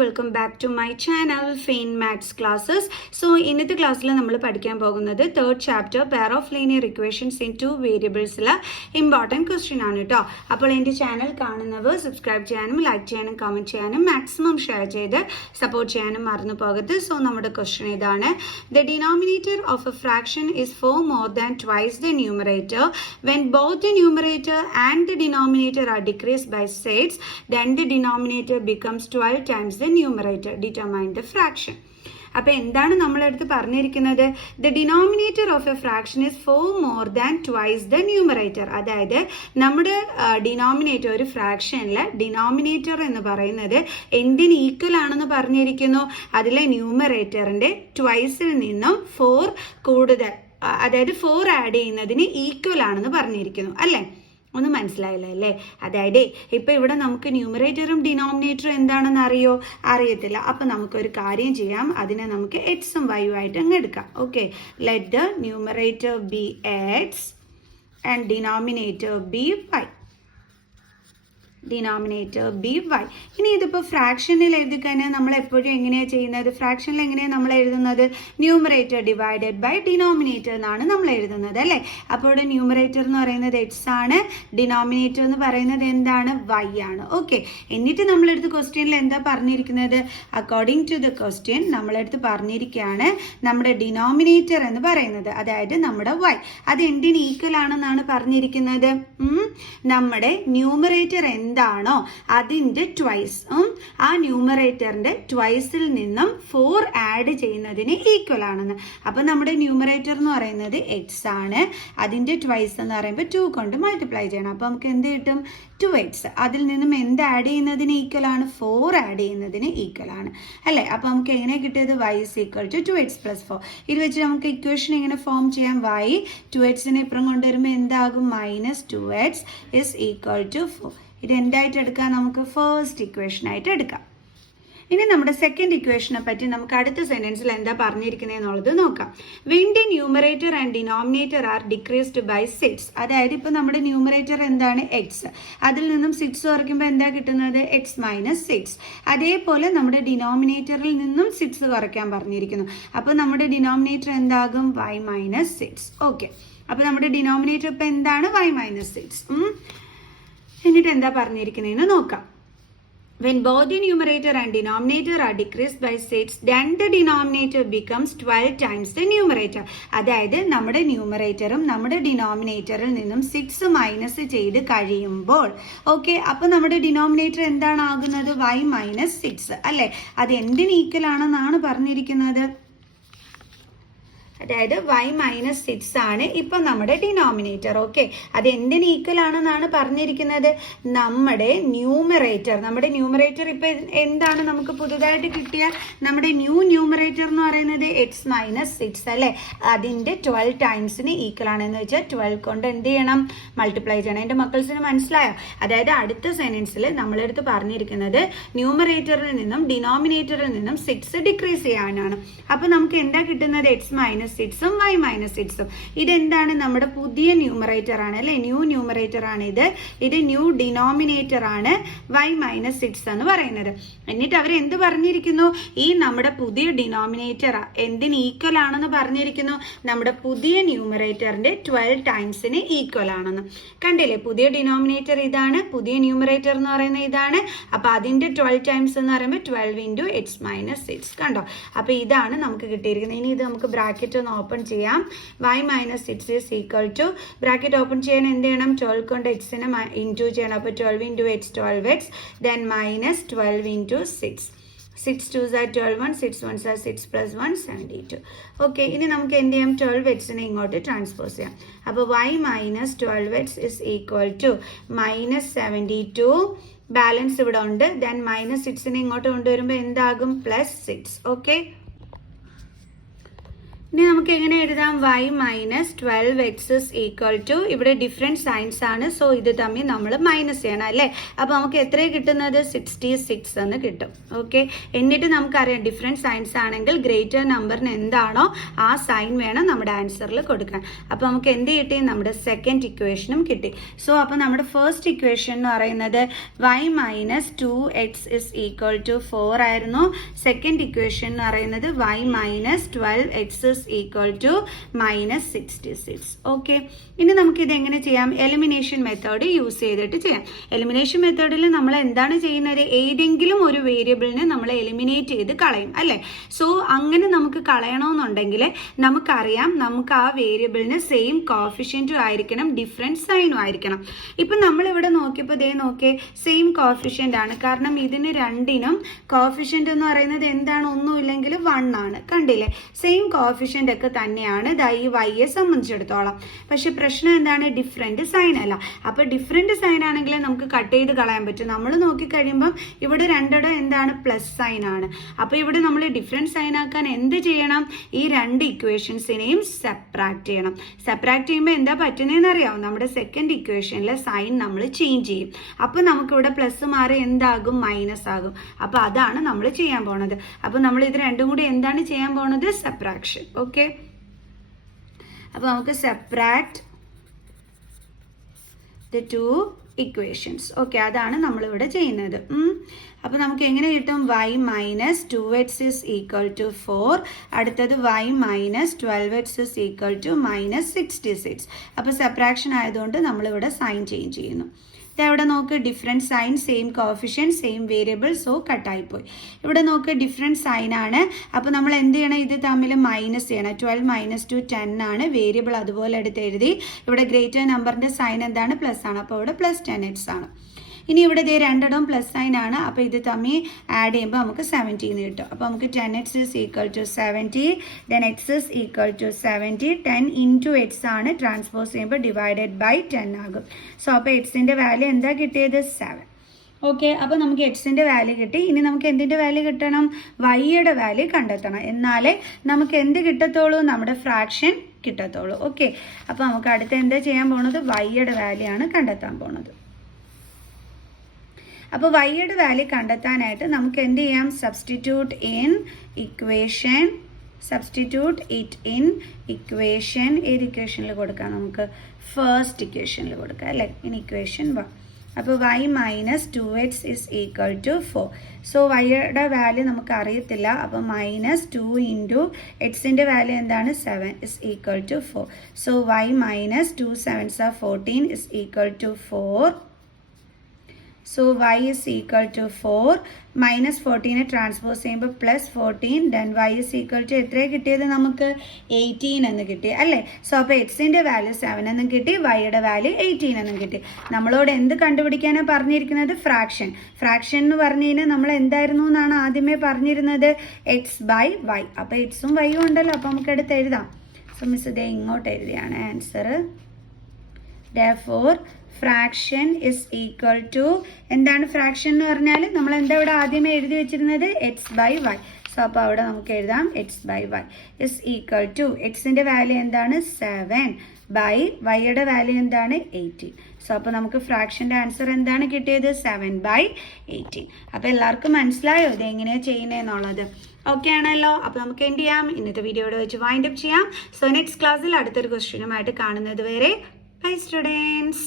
Welcome back to my channel fine maths classes. So ഇന്നത്തെ ക്ലാസ്സിൽ നമ്മൾ പഠിക്കാൻ പോകുന്നത് third chapter pair of linear equations in two വേരിയബിൾസിലെ ഇമ്പോർട്ടൻറ്റ് ക്വസ്റ്റ്യൻ ആണ് കേട്ടോ. അപ്പോൾ എൻ്റെ ചാനൽ കാണുന്നവർ സബ്സ്ക്രൈബ് ചെയ്യാനും ലൈക്ക് ചെയ്യാനും കമൻറ്റ് ചെയ്യാനും മാക്സിമം ഷെയർ ചെയ്ത് സപ്പോർട്ട് ചെയ്യാനും മറന്നു പോകരുത്. സോ നമ്മുടെ ക്വസ്റ്റ്യൻ ഇതാണ്: the denominator of A fraction is 4 more than twice the numerator. When both the numerator and the denominator are decreased by 6, then the denominator becomes 12 times the numerator. Determine the fraction. അപ്പോൾ എന്താണ് നമ്മളടുത്ത് പറഞ്ഞിരിക്കുന്നത്? The denominator of A fraction is 4 more than twice the numerator. അതായത് നമ്മുടെ denominator, ഒരു ഫ്രാക്ഷനിലെ denominator എന്ന് പറയുന്നത് എന്തിന് ഈക്വൽ ആണെന്ന് പറഞ്ഞിരിക്കുന്നു? അതിലെ ന്യൂമറേറ്ററിൻ്റെ ട്വൈസിൽ നിന്നും 4 കൂടുതൽ, അതായത് 4 ആഡ് ചെയ്യുന്നതിന് ഈക്വൽ ആണെന്ന് പറഞ്ഞിരിക്കുന്നു അല്ലേ? ഒന്നും മനസ്സിലായില്ല അല്ലേ? അതായത് ഇപ്പം ഇവിടെ നമുക്ക് ന്യൂമറേറ്ററും ഡിനോമിനേറ്ററും എന്താണെന്ന് അറിയത്തില്ല. അപ്പം നമുക്കൊരു കാര്യം ചെയ്യാം, അതിനെ നമുക്ക് എക്സും വൈയും ആയിട്ട് അങ്ങ് എടുക്കാം. Okay, let the numerator be x and denominator be y. Denominator be y. ഇനി ഇതിപ്പോൾ ഫ്രാക്ഷനിൽ എഴുതി കഴിഞ്ഞാൽ നമ്മൾ എപ്പോഴും എങ്ങനെയാണ് ചെയ്യുന്നത്? ഫ്രാക്ഷനിൽ എങ്ങനെയാണ് നമ്മൾ എഴുതുന്നത്? ന്യൂമറേറ്റർ ഡിവൈഡഡ് ബൈ ഡിനോമിനേറ്റർ എന്നാണ് നമ്മൾ എഴുതുന്നത് അല്ലേ? അപ്പോൾ ഇവിടെ ന്യൂമറേറ്റർ എന്ന് പറയുന്നത് എക്സ് ആണ്, ഡിനോമിനേറ്റർ എന്ന് പറയുന്നത് എന്താണ്? വൈ ആണ്. ഓക്കെ, എന്നിട്ട് നമ്മളെടുത്ത് ക്വസ്റ്റ്യനിൽ എന്താ പറഞ്ഞിരിക്കുന്നത്? അക്കോർഡിംഗ് ടു ദ ക്വസ്റ്റ്യൻ നമ്മളെടുത്ത് പറഞ്ഞിരിക്കുകയാണ് നമ്മുടെ ഡിനോമിനേറ്റർ എന്ന് പറയുന്നത്, അതായത് നമ്മുടെ വൈ, അത് എന്തിന് ഈക്വൽ ആണെന്നാണ് പറഞ്ഞിരിക്കുന്നത്? നമ്മുടെ ന്യൂമറേറ്റർ എന്താണോ അതിൻ്റെ ട്വൈസ്, ആ ന്യൂമറേറ്ററിൻ്റെ ട്വൈസിൽ നിന്നും 4 ആഡ് ചെയ്യുന്നതിന് ഈക്വൽ ആണെന്ന്. അപ്പം നമ്മുടെ ന്യൂമറേറ്റർ എന്ന് പറയുന്നത് എക്സ് ആണ്, അതിൻ്റെ ട്വൈസ് എന്ന് പറയുമ്പോൾ 2 കൊണ്ട് മൾട്ടിപ്ലൈ ചെയ്യണം. അപ്പോൾ നമുക്ക് എന്ത് കിട്ടും? 2x. അതിൽ നിന്നും എന്ത് ആഡ് ചെയ്യുന്നതിന് ഈക്വൽ ആണ്? 4 ആഡ് ചെയ്യുന്നതിന് ഈക്വൽ ആണ് അല്ലേ? അപ്പോൾ നമുക്ക് എങ്ങനെ കിട്ടിയത്? y is equal to 2x plus 4. ഇത് വെച്ച് നമുക്ക് ഇക്വേഷൻ ഇങ്ങനെ ഫോം ചെയ്യാം. y 2xനെ ഇപ്പുറം കൊണ്ടുവരുമ്പോൾ എന്താകും? -2x is equal to 4. ഇത് എന്തായിട്ട് എടുക്കാം? നമുക്ക് ഫസ്റ്റ് ഇക്വേഷൻ ആയിട്ട് എടുക്കാം. ഇനി നമ്മുടെ സെക്കൻഡ് ഇക്വേഷനെ പറ്റി നമുക്ക് അടുത്ത സെന്റൻസിൽ എന്താ പറഞ്ഞിരിക്കുന്നത് എന്നുള്ളത് നോക്കാം. When the numerator and denominator are decreased by 6. അതായത് ഇപ്പോൾ നമ്മുടെ ന്യൂമറേറ്റർ എന്താണ്? എക്സ്. അതിൽ നിന്നും 6 കുറയ്ക്കുമ്പോൾ എന്താ കിട്ടുന്നത്? X minus 6. അതേപോലെ നമ്മുടെ ഡിനോമിനേറ്ററിൽ നിന്നും 6 കുറയ്ക്കാൻ പറഞ്ഞിരിക്കുന്നു. അപ്പോൾ നമ്മുടെ ഡിനോമിനേറ്റർ എന്താകും? y minus 6. ഓക്കെ, അപ്പോൾ നമ്മുടെ ഡിനോമിനേറ്റർ ഇപ്പോൾ എന്താണ്? y minus 6. എന്നിട്ട് എന്താ പറഞ്ഞിരിക്കുന്നതെന്ന് നോക്കാം. When both the numerator and denominator are decreased by 6, then the denominator becomes 12 times the numerator. അതായത് നമ്മുടെ ന്യൂമറേറ്ററും നമ്മുടെ ഡിനോമിനേറ്ററിൽ നിന്നും 6 മൈനസ് ചെയ്ത് കഴിയുമ്പോൾ, ഓക്കെ, അപ്പോൾ നമ്മുടെ ഡിനോമിനേറ്റർ എന്താണ് ആകുന്നത്? y മൈനസ് 6 അല്ലേ? അത് എന്തിന് ഈക്വൽ ആണെന്നാണ് പറഞ്ഞിരിക്കുന്നത്? അതായത് y മൈനസ് 6 ആണ് ഇപ്പം നമ്മുടെ ഡിനോമിനേറ്റർ. ഓക്കെ, അത് എന്തിന് ഈക്വൽ ആണെന്നാണ് പറഞ്ഞിരിക്കുന്നത്? നമ്മുടെ ന്യൂമറേറ്റർ ഇപ്പം എന്താണ് നമുക്ക് പുതുതായിട്ട് കിട്ടിയ നമ്മുടെ ന്യൂമറേറ്റർ എന്ന് പറയുന്നത് എക്സ് മൈനസ് 6 അല്ലേ? അതിൻ്റെ 12 ടൈംസിന് ഈക്വൽ ആണെന്ന് വെച്ചാൽ 12 കൊണ്ട് എന്ത് ചെയ്യണം? മൾട്ടിപ്ലൈ ചെയ്യണം. എൻ്റെ മക്കൾസിന് മനസ്സിലായോ? അതായത് അടുത്ത സെന്റൻസിൽ നമ്മളെടുത്ത് പറഞ്ഞിരിക്കുന്നത് ന്യൂമറേറ്ററിൽ നിന്നും ഡിനോമിനേറ്ററിൽ നിന്നും 6 ഡിക്രീസ് ചെയ്യാനാണ്. അപ്പോൾ നമുക്ക് എന്താ കിട്ടുന്നത്? എക്സ് മൈനസ് 6ഉം y മൈനസ് 6ഉം. ഇതെന്താണ്? നമ്മുടെ പുതിയ ന്യൂമറേറ്റർ ആണ് അല്ലേ? ന്യൂ ന്യൂമറേറ്റർ ആണ് ഇത് ന്യൂ ഡിനോമിനേറ്റർ ആണ് y മൈനസ് 6 എന്ന് പറയുന്നത്. എന്നിട്ട് അവർ എന്ത് പറഞ്ഞിരിക്കുന്നു? ഈ നമ്മുടെ പുതിയ ഡിനോമിനേറ്റർ എന്തിന് ഈക്വൽ ആണെന്ന് പറഞ്ഞിരിക്കുന്നു? നമ്മുടെ പുതിയ ന്യൂമറേറ്ററിന്റെ 12 ടൈംസിന് ഈക്വൽ ആണെന്ന്. കണ്ടില്ലേ? പുതിയ ഡിനോമിനേറ്റർ ഇതാണ്, പുതിയ ന്യൂമറേറ്റർ എന്ന് പറയുന്നത് ഇതാണ്. അപ്പൊ അതിന്റെ 12 ടൈംസ് എന്ന് പറയുമ്പോൾ 12 into x മൈനസ് 6. കണ്ടോ? അപ്പൊ ഇതാണ് നമുക്ക് കിട്ടിയിരിക്കുന്നത്. ഇനി ഇത് നമുക്ക് ബ്രാക്കറ്റ് ഒന്ന് ഓപ്പൺ ചെയ്യാം. y minus 6 is equal to, bracket open ചെയ്യാൻ എന്ത് ചെയ്യണം? 12 കൊണ്ട് എക്സിനെ ഇൻറ്റു ചെയ്യണം. അപ്പോൾ 12 into x 12x, then minus 12 into 6. 6 2s are 12, 1 6 1s are 6 plus 1 72. Okay, ഇനി നമുക്ക് എന്ത് ചെയ്യാം? 12xനെ ഇങ്ങോട്ട് ട്രാൻസ്പോസ് ചെയ്യാം. അപ്പോൾ y minus 12x is equal to minus 72. Balance ഇവിടെ ഉണ്ട്. ദെൻ മൈനസ് 6നെ ഇങ്ങോട്ട് കൊണ്ടുവരുമ്പോൾ എന്താകും? പ്ലസ് 6. ഓക്കെ, ഇനി നമുക്ക് എങ്ങനെ എഴുതാം? y minus 12x is equal to, ഇവിടെ ഡിഫറെൻറ്റ് സൈൻസ് ആണ്, സോ ഇത് തമ്മിൽ നമ്മൾ മൈനസ് ചെയ്യണം അല്ലേ. അപ്പോൾ നമുക്ക് എത്രയാണ് കിട്ടുന്നത്? 66 എന്ന് കിട്ടും. ഓക്കെ, എന്നിട്ട് നമുക്കറിയാം ഡിഫറെൻറ്റ് സൈൻസ് ആണെങ്കിൽ ഗ്രേറ്റർ നമ്പറിന് എന്താണോ ആ സൈൻ വേണം നമ്മുടെ ആൻസറിൽ കൊടുക്കാൻ. അപ്പോൾ നമുക്ക് എന്ത് കിട്ടി? നമ്മുടെ സെക്കൻഡ് ഇക്വേഷനും കിട്ടി. സോ അപ്പോൾ നമ്മുടെ ഫസ്റ്റ് ഇക്വേഷൻ എന്ന് പറയുന്നത് y minus 2x is equal to 4 ആയിരുന്നു. സെക്കൻഡ് ഇക്വേഷൻ എന്ന് പറയുന്നത് y minus 12x is equal to minus 66. Okay, ഇനി നമുക്ക് ഇത് എങ്ങനെ ചെയ്യാം? എലിമിനേഷൻ മെത്തേഡ് യൂസ് ചെയ്തിട്ട് ചെയ്യാം. എലിമിനേഷൻ മെത്തേഡിൽ നമ്മൾ എന്താണ് ചെയ്യുന്നത്? ഏതെങ്കിലും ഒരു വേരിയബിളിനെ നമ്മൾ എലിമിനേറ്റ് ചെയ്ത് കളയും അല്ലേ. സോ അങ്ങനെ നമുക്ക് കളയണമെന്നുണ്ടെങ്കിൽ നമുക്കറിയാം നമുക്ക് ആ വേരിയബിളിന് സെയിം കോഫിഷ്യൻറ്റും ആയിരിക്കണം, ഡിഫറെൻറ്റ് സൈനും ആയിരിക്കണം. ഇപ്പം നമ്മളിവിടെ നോക്കിയപ്പോൾ ദേ നോക്കിയേ, സെയിം കോഫിഷ്യൻ്റ് ആണ്. കാരണം ഇതിന് രണ്ടിനും കോഫിഷ്യൻ്റ് എന്ന് പറയുന്നത് എന്താണ്? ഒന്നുമില്ലെങ്കിൽ 1 ആണ്. കണ്ടില്ലേ, സെയിം കോഫിഷ്യൻ്റ് ഒക്കെ തന്നെയാണ് ഈ വൈയെ സംബന്ധിച്ചിടത്തോളം. പക്ഷെ പ്രശ്നം എന്താണ്? ഡിഫറെൻറ്റ് സൈൻ അല്ല. അപ്പോൾ ഡിഫറെൻറ്റ് സൈൻ ആണെങ്കിൽ നമുക്ക് കട്ട് ചെയ്ത് കളയാൻ പറ്റും. നമ്മൾ നോക്കിക്കഴിയുമ്പം ഇവിടെ രണ്ടിടം എന്താണ്? പ്ലസ് സൈൻ ആണ്. അപ്പോൾ ഇവിടെ നമ്മൾ ഡിഫറെൻറ്റ് സൈൻ ആക്കാൻ എന്ത് ചെയ്യണം? ഈ രണ്ട് ഇക്വേഷൻസിനെയും സെപ്പറേറ്റ് ചെയ്യണം. സെപ്പറേറ്റ് ചെയ്യുമ്പോൾ എന്താ പറ്റുന്നതെന്ന് അറിയാം? നമ്മുടെ സെക്കൻഡ് ഇക്വേഷനിലെ സൈൻ നമ്മൾ ചേഞ്ച് ചെയ്യും. അപ്പോൾ നമുക്കിവിടെ പ്ലസ് മാറി എന്താകും? മൈനസ് ആകും. അപ്പോൾ അതാണ് നമ്മൾ ചെയ്യാൻ പോണത്. അപ്പോൾ നമ്മൾ ഇത് രണ്ടും കൂടി എന്താണ് ചെയ്യാൻ പോണത്? സെപ്പറേഷൻ. ഓക്കെ, അപ്പോൾ നമുക്ക് separate the two equations. Okay, അതാണ് നമ്മളിവിടെ ചെയ്യുന്നത്. അപ്പോൾ നമുക്ക് എങ്ങനെ കിട്ടും? y minus 2x is equal to 4. അടുത്തത് y minus 12x is equal to minus 66. അപ്പോൾ സെപ്പറേഷൻ ആയതുകൊണ്ട് നമ്മളിവിടെ സൈൻ ചേഞ്ച് ചെയ്യുന്നു. ഇവിടെ നോക്ക്, different sign, same coefficient, same variable, so കട്ടായിപ്പോയി. ഇവിടെ നോക്ക്, ഡിഫറെൻറ്റ് സൈൻ ആണ്. അപ്പോൾ നമ്മൾ എന്ത് ചെയ്യണം? ഇത് തമ്മിൽ മൈനസ് ചെയ്യണം. 12 മൈനസ് 2 10 ആണ്. വേരിയബിൾ അതുപോലെ എടുത്ത് എഴുതി. ഇവിടെ ഗ്രേറ്റർ നമ്പറിൻ്റെ സൈൻ എന്താണ്? പ്ലസ് ആണ്. അപ്പോൾ ഇവിടെ പ്ലസ് 10x ആണ്. ഇനി ഇവിടെ ദേ രണ്ടിടവും പ്ലസ് സൈൻ ആണ്. അപ്പോൾ ഇത് തമ്മിൽ ആഡ് ചെയ്യുമ്പോൾ നമുക്ക് 17 കിട്ടും. അപ്പോൾ നമുക്ക് 10x is equal to 70, then x is equal to 70. 10 into x ആണ്, ട്രാൻസ്പോസ് ചെയ്യുമ്പോൾ ഡിവൈഡഡ് ബൈ 10 ആകും. സോ അപ്പോൾ എക്സിൻ്റെ വാല്യൂ എന്താ കിട്ടിയത്? 7. ഓക്കെ, അപ്പോൾ നമുക്ക് എക്സിൻ്റെ വാല്യൂ കിട്ടി. ഇനി നമുക്ക് എന്തിൻ്റെ വാല്യൂ കിട്ടണം? വൈയുടെ വാല്യൂ കണ്ടെത്തണം. എന്നാലേ നമുക്ക് എന്ത് കിട്ടത്തുള്ളൂ? നമ്മുടെ ഫ്രാക്ഷൻ കിട്ടത്തുള്ളൂ. ഓക്കെ, അപ്പോൾ നമുക്ക് അടുത്ത് എന്താ ചെയ്യാൻ പോണത്? വൈയുടെ വാല്യൂ ആണ് കണ്ടെത്താൻ പോണത്. അപ്പോൾ വൈയുടെ വാല്യൂ കണ്ടെത്താനായിട്ട് നമുക്ക് എന്ത് ചെയ്യാം? Substitute it in equation. ഏത് ഇക്വേഷനിൽ കൊടുക്കാം? നമുക്ക് ഫസ്റ്റ് ഇക്വേഷനിൽ കൊടുക്കാം അല്ലേ, ഇൻ ഇക്വേഷൻ 1. അപ്പോൾ y minus 2x is equal to 4. So വൈയുടെ വാല്യൂ നമുക്ക് അറിയത്തില്ല. അപ്പോൾ മൈനസ് 2 ഇൻറ്റു എക്സിൻ്റെ വാല്യൂ എന്താണ്? 7 is equal to 4. So y minus 2 7s are 14 is equal to 4. So y is equal to 4. Minus 14 transpose ചെയ്യുമ്പോൾ plus 14. Then y is equal to എത്ര കിട്ടിയത്? നമുക്ക് 18 എന്ന് കിട്ടി അല്ലേ. സോ അപ്പോൾ എക്സിൻ്റെ വാല്യൂ 7 എന്നും കിട്ടി, വൈയുടെ വാല്യൂ 18 എന്നും കിട്ടി. നമ്മളോട് എന്ത് കണ്ടുപിടിക്കാനാണ് പറഞ്ഞിരിക്കുന്നത്? ഫ്രാക്ഷൻ. ഫ്രാക്ഷൻ എന്ന് പറഞ്ഞു കഴിഞ്ഞാൽ നമ്മൾ എന്തായിരുന്നു എന്നാണ് ആദ്യമേ പറഞ്ഞിരുന്നത്? X by y. അപ്പോൾ എക്സും വൈയും ഉണ്ടല്ലോ, അപ്പോൾ നമുക്ക് എടുത്ത് എഴുതാം. സോ മിസ് ഇതേ ഇങ്ങോട്ട് എഴുതിയാണ് answer. Therefore fraction is equal to, എന്താണ് ഫ്രാക്ഷൻ എന്ന് പറഞ്ഞാൽ? നമ്മൾ എന്താ ഇവിടെ ആദ്യമേ എഴുതി വെച്ചിരുന്നത്? X by Y. സോ അപ്പോൾ അവിടെ നമുക്ക് എഴുതാം x by y is equal to, എക്സിൻ്റെ വാല്യൂ എന്താണ്? 7 ബൈ വൈയുടെ വാല്യൂ എന്താണ്? 18. സോ അപ്പോൾ നമുക്ക് ഫ്രാക്ഷൻ്റെ ആൻസർ എന്താണ് കിട്ടിയത്? 7 ബൈ 18. അപ്പോൾ എല്ലാവർക്കും മനസ്സിലായോ ഇത് എങ്ങനെയാണ് ചെയ്യുന്നതെന്നുള്ളത്? ഓക്കെ ആണല്ലോ. അപ്പോൾ നമുക്ക് എന്ത് ചെയ്യാം? ഇന്നത്തെ വീഡിയോയുടെ വെച്ച് വൈൻഡ് അപ്പ് ചെയ്യാം. സോ നെക്സ്റ്റ് ക്ലാസ്സിൽ അടുത്തൊരു ക്വസ്റ്റ്യനുമായിട്ട് കാണുന്നത് വരെ ബൈ സ്റ്റുഡൻസ്.